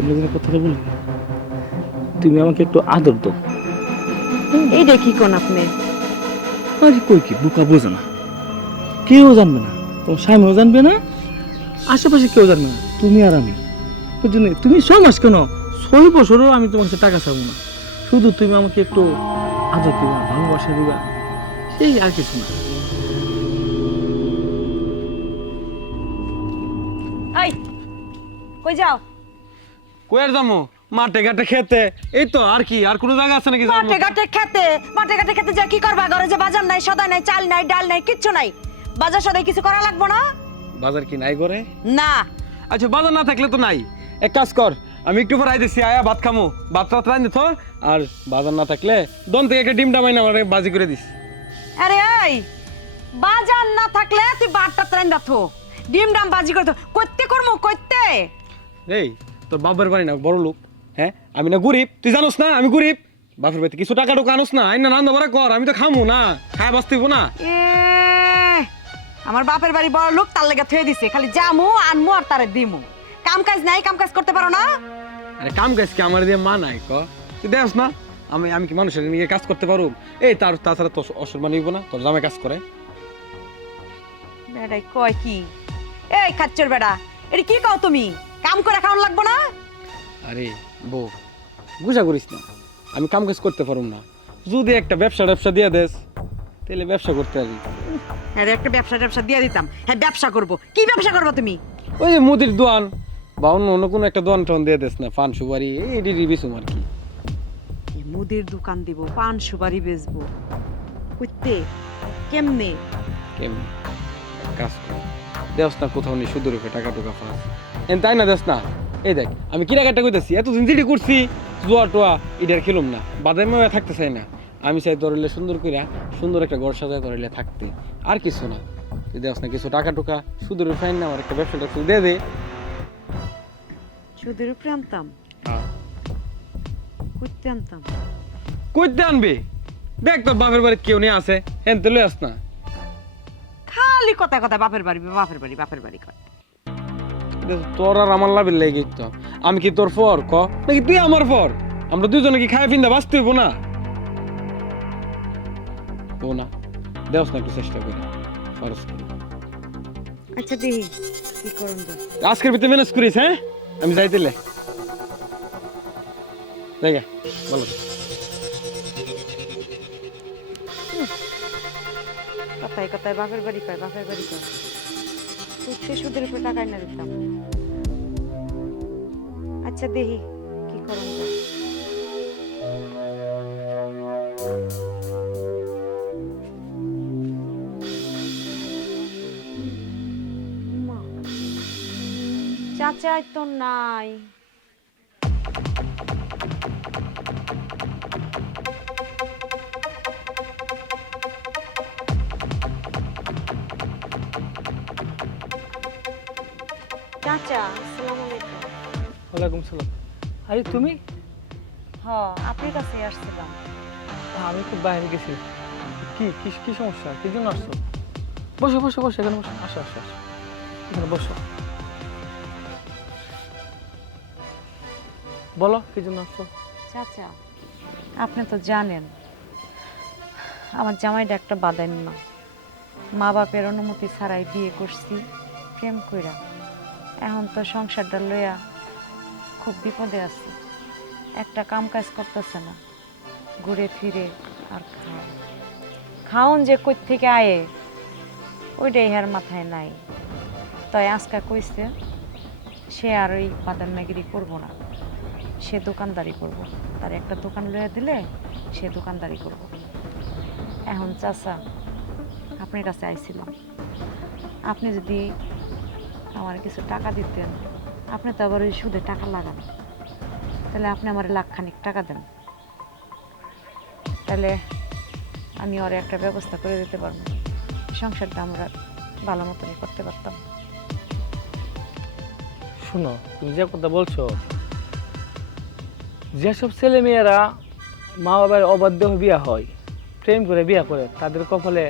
কেমন যেন কথাটা বলি তুমি আমাকে একটু আদর দাও। এইটা কি কোন আপনি। আরে কই কি বুকা বোঝে না। কেউ জানবে না। তোমার স্বামীও জানবে না আশেপাশে কেউ জানবে না। তুমি আর আমি। বুঝছ নি? তুমি কেন? ছয় বছরও আমি তোমার কাছে টাকা চাবো না। শুধু তুমি আমাকে একটু আদর দিবা ভালোবাসা দিবা। সেই আর কিছু না। কই যাও? কয়ের দামো মাঠে ঘাটে খেতে। এই তো আর কি? আর কোনো জায়গা আছে নাকি মাঠে? ঘাটে খেতে মাঠে ঘাটে খেতে যা কি করবা? ঘরে যে বাজার নাই সদা নাই চাল নাই ডাল নাই কিচ্ছু নাই। বাজার সদাই কিছু করা লাগবো না? বাজার কি নাই করে না। আচ্ছা বাজার না থাকলে তো নাই। এক কাজ কর আমি একটু পর আইতেছি আয়া ভাত খামো। ভাত টাত রাঁধে দিত আর বাজার না থাকলে দন থেকে একটা ডিমটা মাইনা আমার বাজি করে দিস। আরে এই বাজার না থাকলে তুই বাটটা ট্রেন রাখো ডিম ডাম বাজি করতো করতে করমু করতে এই তোর বাপের বাড়ি না বড় লোক হ্যাঁ? আমি না গরিব তুই জানোস না আমি গরিব। বাপের বাড়িতে কিছু টাকা টুকু আনোস না আইন না রান্না বাড়া কর আমি তো খামু না খায় বাঁচতে হইবো না। আমার বাপের বাড়ি বড় লোক তার লেগে থুয়ে দিছে খালি জামু আনমু আর তারে দিমু। কাম কাজ নাই কাম কাজ করতে পারো না? আরে কাম কাজ কি আমার দিয়ে মা নাই ক? তুই দেখস না আমি আমি কি মানুষের নিয়ে কাজ করতে পারো? এই তার তাছাড়া তো অসম্মান হইব না তোর জামাই কাজ করে। বেড়াই কয় কি? এই খাচ্চর বেড়া এটা কি কও তুমি? কাম করে খাওয়ান লাগবো না? আরে বউ বুঝা করিস না। আমি কাম কাজ করতে পারুম না। যদি একটা ব্যবসা ব্যবসা দিয়ে দেস তাহলে ব্যবসা করতে পারি হ্যাঁ একটা ব্যবসা ব্যবসা দিয়ে দিতাম। হ্যাঁ ব্যবসা করব। কি ব্যবসা করব তুমি? ওই যে মুদির দোয়ান বা অন্য অন্য কোনো একটা দোয়ান টোয়ান দিয়ে দেস না পান সুপারি এই ডিডি বিসুম আর কি। এই মুদির দোকান দিব পান সুপারি বেচবো। কইতে কেমনে? কেমনি? কাজ কর। দেস না কোথাও নেই সুদের টাকা টুকা ফাঁস এন তাই না দেস না? এই দেখ আমি কিরা কাটা কইতেছি এতদিন জিডি করছি জোয়া টোয়া ইডার খেলুম না বাদামে থাকতে চাই না। আমি চাই ধরলে সুন্দর কইরা সুন্দর একটা ঘর সাজা করিলে থাকতে। আর কিছু না। তুই দেস না কিছু টাকা টুকা সুদের ফাইন না আমার একটা ব্যবসা ট্যাবসা দিয়ে দে সুদের উপরে আনতাম। কইতে আনতাম। কইতে আনবি? দেখ তোর বাপের বাড়ি কেউ নেই আছে হেন তো লই আস না। খালি কথা কথা বাপের বাড়ি বাপের বাড়ি বাপের বাড়ি কয়। দেখ, তোর আর আমার লাভের লেগে তো। আমি কি তোর ফর ক? নাকি তুই আমার ফর? আমরা দুজনে কি খাই ফিন্দা বাঁচতে হইব না? ও না। দেওস না একটু চেষ্টা করে। খরচ করে। আচ্ছা দেখি কি করুন আজকের ভিতরে ম্যানেজ করিস হ্যাঁ? আমি যাইতেলে জায়গা বলো কথায় কথায় বাপের বাড়ি কয় বাপের বাড়ি কয়? উঠছে সুদের উপরে টাকা এনে দিতাম। আচ্ছা দেহি কি করুন চাচাই তো নাই। ওয়ালাইকুম সালাম। আরে তুমি? হ আপনার কাছে আসছিলাম। আমি তো বাইরে গেছি। কি কি কি সমস্যা? কি জন্য আসছো? বসো বসো বসো এখানে বসো। আসো আসো আসো। এখানে বসো। বলো কি জন্য আসছো? চাচা আপনি তো জানেন আমার জামাইটা একটা বাদাইন না মা। বাপের অনুমতি ছাড়াই বিয়ে করছি প্রেম কইরা। এখন তো সংসারটা লইয়া খুব বিপদে আছি। একটা কাম কাজ করতেছে না। ঘুরে ফিরে আর খাও খাওন যে কই থেকে আয়ে, ওইটাই ইহার মাথায় নাই। তাই আজকা কইছে, সে আর ওই বাদান্নাগিরি করব না। সে দোকানদারি করব। তার একটা দোকান লইয়া দিলে, সে দোকানদারি করব। এখন চাচা, আপনার কাছে আইছিলাম। আপনি যদি আমার কিছু টাকা দিতেন আপনি তো আবার ওই সুদে টাকা লাগান তাহলে আপনি আমার লাখখানিক টাকা দেন। তাহলে আমি ওর একটা ব্যবস্থা করে দিতে পারব। সংসারটা আমরা ভালো মতনই করতে পারতাম। শোনো, তুমি যে কথা বলছো, যেসব ছেলে মেয়েরা মা বাবার অবাধ্য বিয়া হয়, প্রেম করে বিয়া করে, তাদের কপালে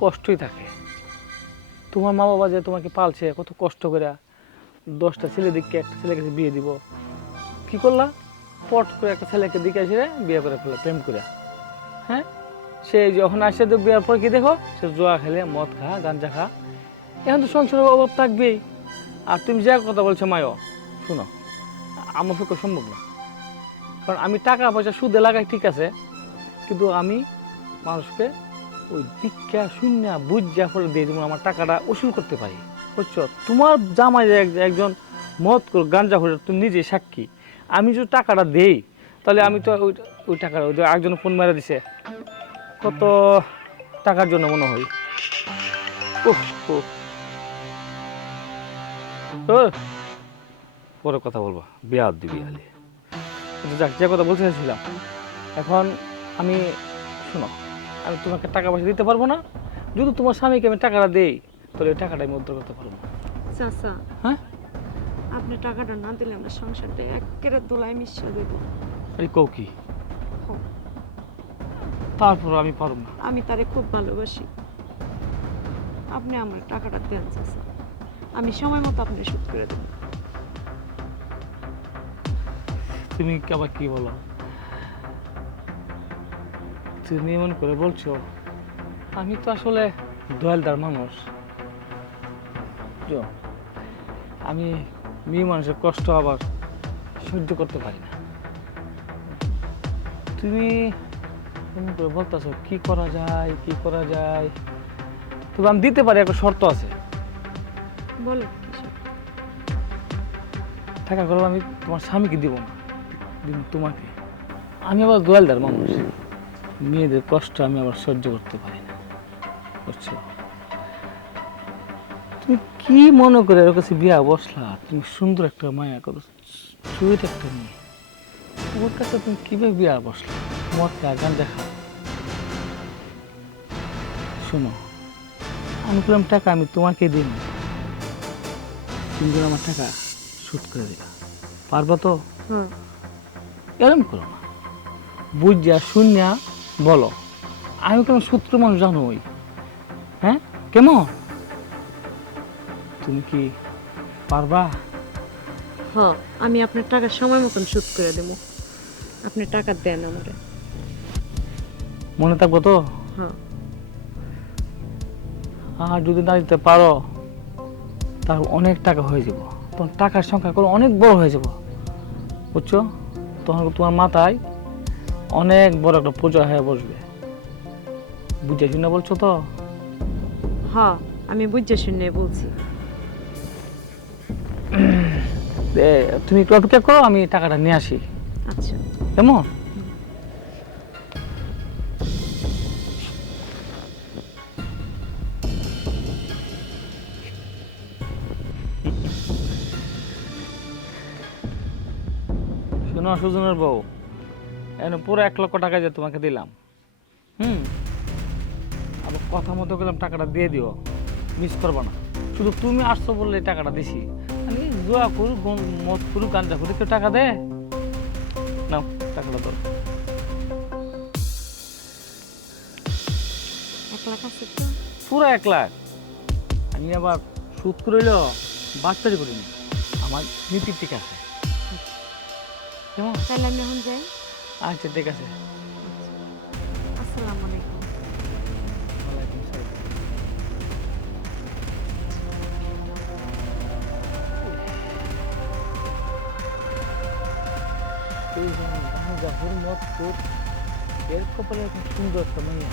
কষ্টই থাকে। তোমার মা বাবা যে তোমাকে পালছে, কত কষ্ট করে দশটা ছেলে দিকে একটা ছেলেকে বিয়ে দিব। কি করলা? পট করে একটা ছেলেকে দিকে এসে বিয়ে করে ফেলা প্রেম করে। হ্যাঁ? সে যখন আসে তো বিয়ের পর কি দেখো? সে জোয়া খেলে, মদ খা, গাঞ্জা খা। এখন তো সংসারের অভাব থাকবেই। আর তুমি যা কথা বলছো মায়ও শুনো, আমার পক্ষে সম্ভব না। কারণ আমি টাকা পয়সা সুদে লাগাই ঠিক আছে, কিন্তু আমি মানুষকে ওই দীক্ষা, শূন্য বুঝ যা ফলে দিয়ে যেমন আমার টাকাটা উসুল করতে পারি। বুঝছ তোমার জামাই এক- একজন মদ করে গাঞ্জা করে তুমি নিজে সাক্ষী। আমি যদি টাকাটা দেই, তাহলে আমি তো ওই টাকাটা ওই একজন ফোন মেরে দিছে। কত টাকার জন্য মনে হয়? পরে কথা বলব। বিয়া দিবি খালি। কিন্তু যাক, যে কথা বলতে চাইছিলাম, এখন আমি শোনো, আমি তোমাকে টাকা পয়সা দিতে পারব না। যদি তোমার স্বামীকে আমি টাকাটা দেই তাহলে টাকাটা আমি উদ্ধার করতে পারব। চাচা হ্যাঁ? আপনি টাকাটা না দিলে আমরা সংসারটা একেবারে দোলায় মিশিয়ে দেবো। আরে কৌ? কি তারপর আমি পারব না। আমি তারে খুব ভালোবাসি। আপনি আমার টাকাটা দেন চাচা। আমি সময় মতো আপনি শোধ করে দেবো। তুমি কি আবার কি বলো? তুমি এমন করে বলছো আমি তো আসলে দয়ালদার মানুষ। বুঝছ? আমি মেয়ে মানুষের কষ্ট আবার সহ্য করতে পারি না। তুমি করে বলতেছো কি করা যায় কি করা যায়? তবে আমি দিতে পারি একটা শর্ত আছে। বলো? টাকা করলে আমি তোমার স্বামীকে দিব না দিব তোমাকে। আমি আবার দোয়ালদার মানুষ। মেয়েদের কষ্ট আমি আবার সহ্য করতে পারি না বুঝছ? তুমি কি মনে করে ওর কাছে বিয়া বসলা? তুমি সুন্দর একটা মায়া করো। সুইট একটা মেয়ে। তোমার কাছে তুমি কীভাবে বিয়া বসলা? খা গান দেখা শোনো আমি বললাম টাকা আমি তোমাকে দিন তুমি আমার টাকা শোধ করে দিবা পারব তো? এরম করো না। বুঝা শুনিয়া বলো। আমি কেমন সূত্র মানুষ জানো ওই হ্যাঁ? কেমন? তুমি কি পারবা? হ্যাঁ আমি আপনার টাকা সময় মতন শোধ করে দেবো। আপনি টাকা দেন আমারে। মনে থাকব তো? হ্যাঁ। আর যদি না দিতে পারো তার অনেক টাকা হয়ে যাব। তখন টাকার সংখ্যা করে অনেক বড় হয়ে যাব। বুঝছ? তখন তোমার মাথায় অনেক বড় একটা পূজা হয়ে বসবে। বুঝে শুনে বলছো তো? হ্যাঁ আমি বুঝে শুনে বলছি। তুমি একটু অপেক্ষা করো আমি টাকাটা নিয়ে আসি। আচ্ছা। কেমন? শোনো সুজনের বউ এনে পুরো এক লক্ষ টাকা যে তোমাকে দিলাম হুম? আবার কথা মতো গেলাম টাকাটা দিয়ে দিও মিস করব না। শুধু তুমি আসছো বললে টাকাটা দিছি। জোয়া করু মদ করু গাঞ্জা করু কেউ টাকা দে নাও টাকাটা পুরো এক লাখ। আমি আবার সুদ করিল বাচ্চারি করিনি আমার নীতি ঠিক আছে। কেমন? তাহলে আমি এখন যাই। আচ্ছা ঠিক আছে। আসসালামু যে সুদ, এর কপালে সুন্দর মাইয়া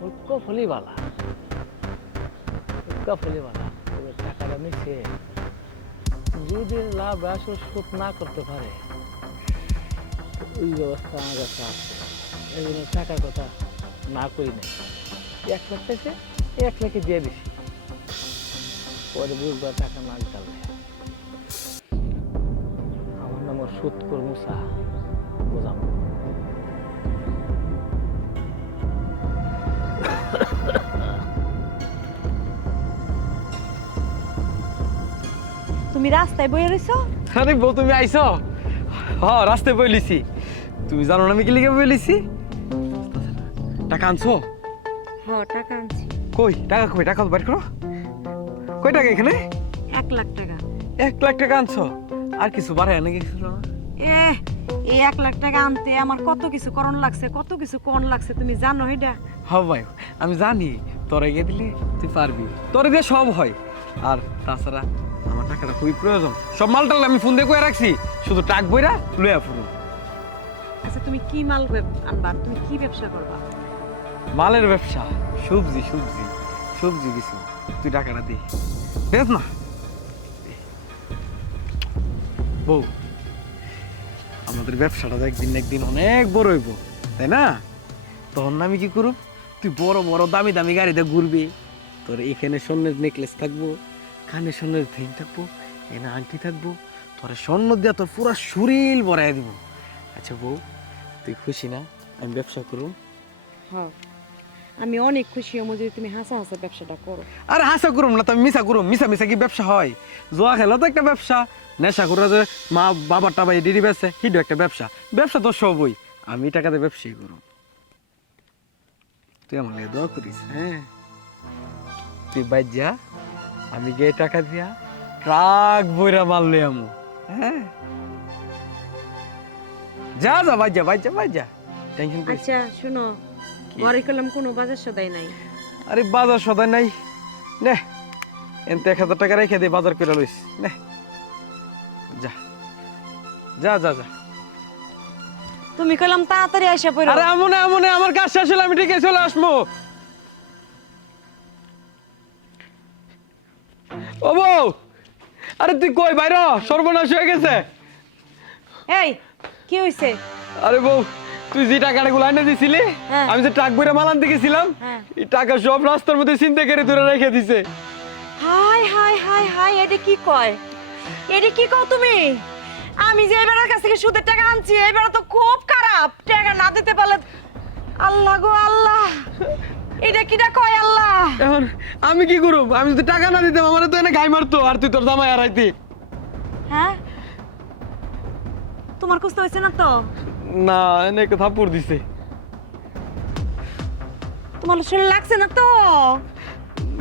ওর কপালই বালা কপালই বালা টাকাটা নিচ্ছে যদি লাভ আসলে শোধ না করতে পারে ওই ব্যবস্থা আমার কাছে আছে এই জন্য টাকার কথা না করি নাই এক লাখ চাইছে এক লাখে দিয়ে দিছি পরে বুঝবা টাকা না দিতে নাম সুদ করব চা বোঝাম। তুমি রাস্তায় বয়ে রইছো? আরে বউ তুমি আইছো? হ রাস্তায় বইলিছি তুমি জানো না আমি কি লিখে বইলিছি টাকা আনছো? হ্যাঁ টাকা আনছি। কই? টাকা কই? টাকা বাইর করো। কই টাকা এখানে? এক লাখ টাকা। এক লাখ টাকা আনছো? আর কিছু বাড়ায় নাকি? কিছু এ এই এক লাখ টাকা আনতে আমার কত কিছু করণ লাগছে কত কিছু করণ লাগছে তুমি জানো এটা? হ্যাঁ ভাই আমি জানি তোরা গিয়ে দিলে তুই পারবি। তোর দিয়ে সব হয়। আর তাছাড়া আমার টাকাটা খুবই প্রয়োজন। সব মালটাল আমি ফোন দিয়ে কয়ে রাখছি শুধু টাক বইরা লইয়া ফুরো আচ্ছা তুমি কি মাল আনবা? তুমি কি ব্যবসা করবা? মালের ব্যবসা সবজি সবজি সবজি কিছু। তুই টাকাটা দে। দেখ না? বউ, আমাদের ব্যবসাটা তো একদিন একদিন অনেক বড় হইব, তাই না? তখন আমি কি করব তুই বড় বড় দামি দামি গাড়িতে ঘুরবি। তোর এখানে স্বর্ণের নেকলেস থাকব, কানে স্বর্ণের থিং থাকব, এনে আংটি থাকব, তোর স্বর্ণ দিয়া তোর পুরা শরীর বড়াই দিব। আচ্ছা বউ, তুই খুশি না? আমি ব্যবসা করুম। হ্যাঁ। আমি অনেক খুশি হব যদি তুমি হাসা হাসা ব্যবসাটা করো। আরে হাসা করুম না তো আমি মিশা করুম মিশা মিশা কি ব্যবসা হয়? জোয়া খেলা তো একটা ব্যবসা নেশা করে যে মা বাবার টাবাই ডিডি বেছে হিডু একটা ব্যবসা। ব্যবসা তো সবই আমি টাকাতে ব্যবসায়ী করুম। তুই আমার লাগে দোয়া করিস হ্যাঁ? তুই বাইর যা আমি গিয়ে টাকা দিয়া ট্রাক বইরা মারলে আমু হ্যাঁ? যা যা বাইর যা বাইর যা বাইর যা। টেনশন। আচ্ছা শুনো ঘরে কোনো বাজার সদাই নাই। আরে বাজার সদাই নাই। নে এনতে এক হাজার টাকা রেখে দে বাজার করে লইস। নে। যা। যা যা যা। তুমি কলাম তাড়াতাড়ি আসা পড়ো। আরে আমনে আমনে আমার কাজ শেষ হলে আমি ঠিকই চলে আসব। ও বউ আরে তুই কই বাইর সর্বনাশ হয়ে গেছে। এই কি হইছে? আরে বউ তুই যে টাকাটা গুলো এনে দিছিলি হ্যাঁ। আমি যে ট্রাক বইরা মালান দিকে ছিলাম হ্যাঁ। এই টাকা সব রাস্তার মধ্যে চিন্তা করে ধরে রেখে দিছে। হাই হাই হাই হাই এটা কি কয়? এটা কি কও তুমি? আমি যে এবারের কাছ থেকে সুদের টাকা আনছি এবার তো খুব খারাপ। টাকা না দিতে পারলে আল্লাহ গো আল্লাহ। এটা কিটা কয় আল্লাহ? এখন আমি কি করব আমি যদি টাকা না দিতাম আমার তো এনে গাই মারতো আর তুই তোর জামাই হারাইতি। হ্যাঁ? তোমার কষ্ট হয়েছে না তো? না এনে থাপ্পড় দিছে। তোমার শরীর লাগছে না তো?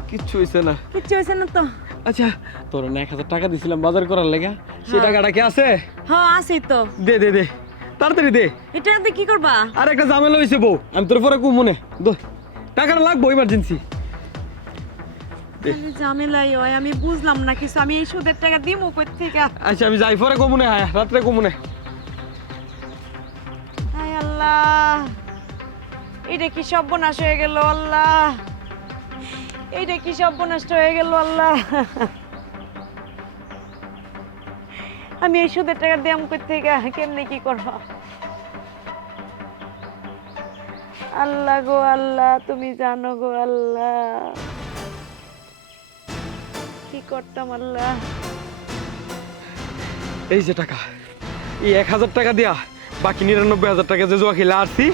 কিচ্ছু হইছে না। কিচ্ছু হয়েছে না তো? আচ্ছা তোর না এক হাজার টাকা দিছিলাম বাজার করার লেগা। সেই হ্যাঁ। টাকাটা কি আছে? হ্যাঁ আছি তো। দে দে দে। তাড়াতাড়ি দে। এটা দিয়ে কি করবা? আর একটা ঝামেলা হয়েছে বউ। আমি তোর পরে খুব মনে দো। টাকাটা লাগবো ইমার্জেন্সি ঝামেলাই হয় আমি বুঝলাম না কিছু। আমি এই সুদের টাকা দিমু কই থেকে? আচ্ছা আমি যাই পরে কমুনে হ্যাঁ রাত্রে কমুনে আল্লাহ। এটা কি সর্বনাশ হয়ে গেল, আল্লাহ। এইটা কি সর্বনাশ হয়ে গেল, আল্লাহ। আমি এই সুদের টাকা দাম করতে কেমনে কি করব? আল্লাহ গো, আল্লাহ, তুমি জানো গো, আল্লাহ। কি করতাম, আল্লাহ? এই যে টাকা, এই এক হাজার টাকা দিয়া বাকি নিরানব্বই হাজার টাকা যে জোয়া খেলে আসছি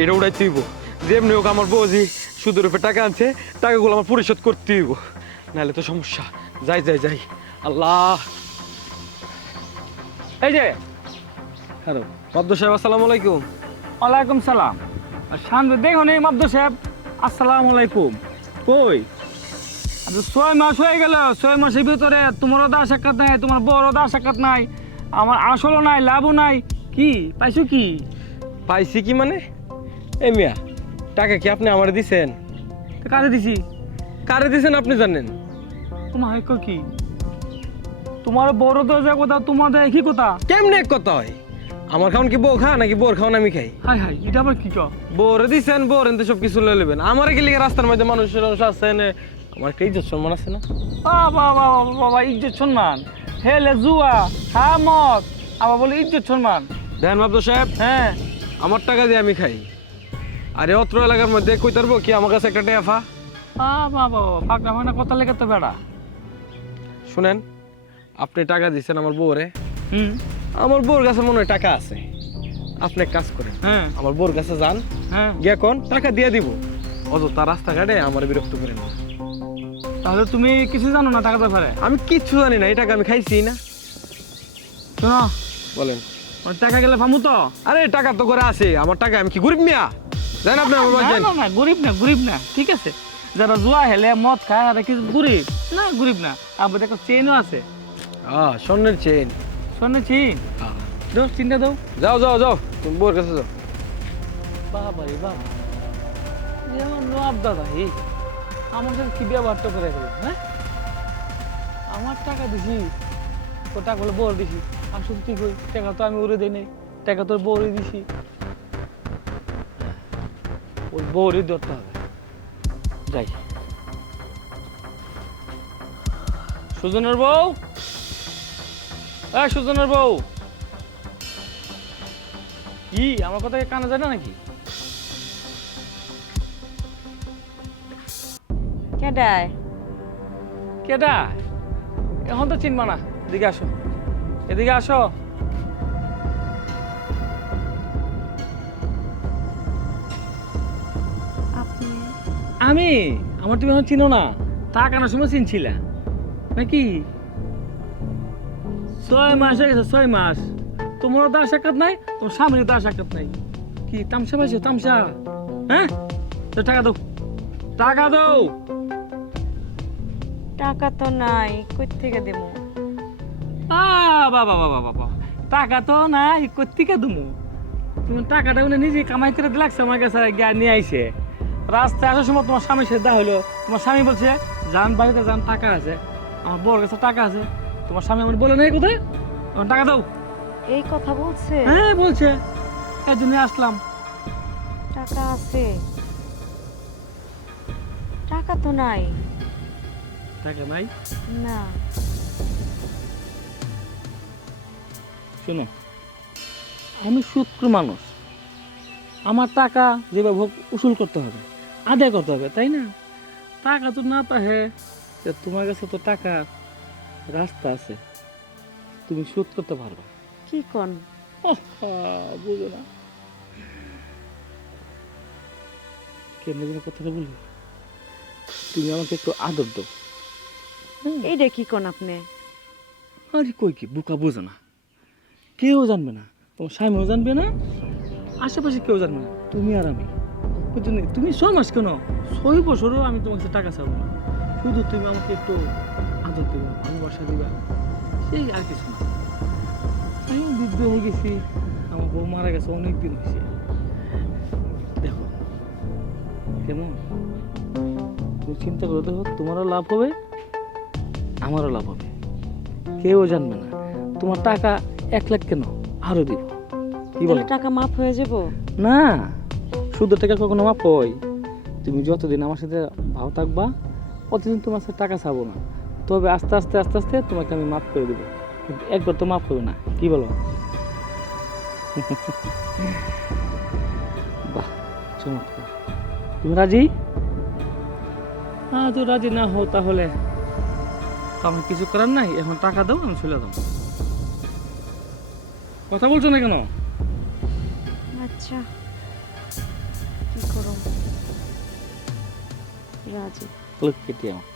এটা উড়াই তুইব যেমনি হোক আমার বৌজি সুদের উপরে টাকা আনছে, টাকাগুলো আমার পরিশোধ করতে হইব। নাহলে তো সমস্যা। যাই যাই যাই। আল্লাহ। এই যে, হ্যালো আব্দুল সাহেব, আসসালামু আলাইকুম। ওয়ালাইকুম সালাম। সামনে দেখো নেই মাব্দ সাহেব, আসসালামু আলাইকুম। কই? আচ্ছা ছয় মাস হয়ে গেল, ছয় মাসের ভিতরে তোমারও দা সাক্ষাৎ নাই, তোমার বড় দা সাক্ষাৎ নাই, আমার আসলও নাই, লাভও নাই। কি? পাইছো কি? পাইছি কি মানে? এ মিয়া টাকা কি আপনি আমার দিছেন? তো কারে দিছি? কারে দিছেন আপনি জানেন? তোমার হয় কি তোমার বড় তো যে কথা তোমার দেয় কি কথা? কেমনে এক কথা হয়? আমার খাওন কি বউ খা নাকি বোর খাওন আমি খাই? হাই হাই এটা আবার কি কও বোরে দিছেন বোর এনতে সব কিছু লয়ে নেবেন আমার কি লিগে রাস্তার মধ্যে মানুষ মানুষ আছে আমার একটা ইজ্জত সম্মান আছে না? বাবা বাবা বাবা ইজ্জত সম্মান। হেলে জুয়া হ্যাঁ মত আবার বলে ইজ্জত সম্মান। দেন বাবু সাহেব। হ্যাঁ। আমার টাকা দিয়ে আমি খাই। আরে অত্র এলাকার মধ্যে কই তারবো? কি আমার কাছে একটা টেফা? বাবা মানে কথা লেগে তো বেড়া। শুনেন আপনি টাকা দিছেন আমার বউরে। হুম। আমার বউর কাছে মনে হয় টাকা আছে। আপনি এক কাজ করেন। হ্যাঁ। আমার বউর কাছে যান। হ্যাঁ। গিয়ে কোন? টাকা দিয়ে দিব। অযথা রাস্তাঘাটে আমার বিরক্ত করেন না। তাহলে তুমি কিছু জানো না টাকা ব্যাপারে? আমি কিচ্ছু জানি না এই টাকা আমি খাইছি না। শোনো। বলেন। টাকা গেলে ফামু তো? আরে টাকা তো করে আছে। আমার টাকা আমি কি গরিব মিয়া? জানেন আপনি আমার না। না না গরিব না গরিব না ঠিক আছে। যারা জুয়া হেলে মদ খায় আর কিছু গরিব। না গরিব না। আবার দেখো চেনও আছে। হ্যাঁ স্বর্ণের চেন শোনে চিন দাও চিনটা দাও। যাও যাও যাও। তুমি বউর কাছে যাও। বাবা রে বাবা। যেমন নবাব দাদা এই। আমার সাথে কি ব্যবহারটা করে গেল হ্যাঁ? আমার টাকা দিছি ও টাকা বলে বউর দিছি। আসল তুই কই টাকা তো আমি দিই নাই টাকা তোর বউরে দিছি। ওই বউরই ধরতে হবে। যাই। সুজনের বউ? হ্যাঁ সুজনের বউ। কি আমার কথা কি কানে যায় না নাকি? কেডায়? কেডা এখন তো চিনবা না এদিকে আসো। এদিকে আসো। আপনি? আমি? আমার তুমি এখন চিনো না। তা কেন সময় চিনছিলা। নাকি? ছয় মাস হয়ে গেছে ছয় মাস। তোমারও দার সাক্ষাৎ নাই তোমার স্বামীর দার সাক্ষাৎ নাই। কি তামসা পাইছো তামসা? হ্যাঁ? তো টাকা দাও। টাকা দাও। টাকা তো নাই কই থেকে দেবো? বাবা বাবা বাবা টাকা তো নাই কোথেকে দুমু? তুমি টাকাটা উনি নিজে কামাই করে দিলাকছে আমার কাছে গিয়া নিয়ে আইছে। রাস্তায় আসার সময় তোমার স্বামীর সাথে দেখা হলো তোমার স্বামী বলছে যান বাড়িতে যান টাকা আছে। আমার বউর কাছে টাকা আছে। তোমার স্বামী আমার বলে নেই কোথায় আমার টাকা দাও। এই কথা বলছে? হ্যাঁ বলছে। এই জন্য আসলাম। টাকা আছে? টাকা তো নাই। টাকা নাই? না। শোনো আমি সূত্র মানুষ। আমার টাকা যেভাবে হোক উসুল করতে হবে আদায় করতে হবে তাই না? টাকা তো না তাহে যে তোমার কাছে তো টাকা রাস্তা আছে। তুমি শোধ করতে পারবে। কি কন? বুঝো না। কেমন যেন কথাটা বলি তুমি আমাকে একটু আদর দাও। এইটা কি কোন আপনি? আরে কই কি বুকা বোঝে না। কেউ জানবে না। তোমার স্বামীও জানবে না, আশেপাশে কেউ জানবে না, তুমি আর আমি? তুমি ছ মাস কেন? ছয় বছরও আমি তোমার কাছে টাকা চাবো না। শুধু তুমি আমাকে একটু আদর দিবা, ভালোবাসা দিবা, সেই আর কিছু না। আমি বৃদ্ধ হয়ে গেছি, আমার বউ মারা গেছে, অনেক দিন হয়েছে। দেখো, কেমন? তুমি চিন্তা করে, দেখো, তোমারও লাভ হবে, আমারও লাভ হবে। কেউ জানবে না। তোমার টাকা এক লাখ কেন? আরও দিব। কি বলে? টাকা মাফ হয়ে যাব? না শুধু টাকা কখনো মাফ হয়? তুমি যতদিন আমার সাথে ভালো থাকবা অতদিন তোমার সাথে টাকা চাবো না। তবে আস্তে আস্তে আস্তে আস্তে তোমাকে আমি মাফ করে দেবো। কিন্তু একবার তো মাফ হবে না। কি বলো? বাহ চমৎকার। তুমি রাজি? হ্যাঁ তো রাজি না হো তাহলে। তো আমার কিছু করার নাই এখন টাকা দাও আমি চলে যাব। কথা বলছো না কেন? আচ্ছা কি করো রাজি। লোক কেটে আমার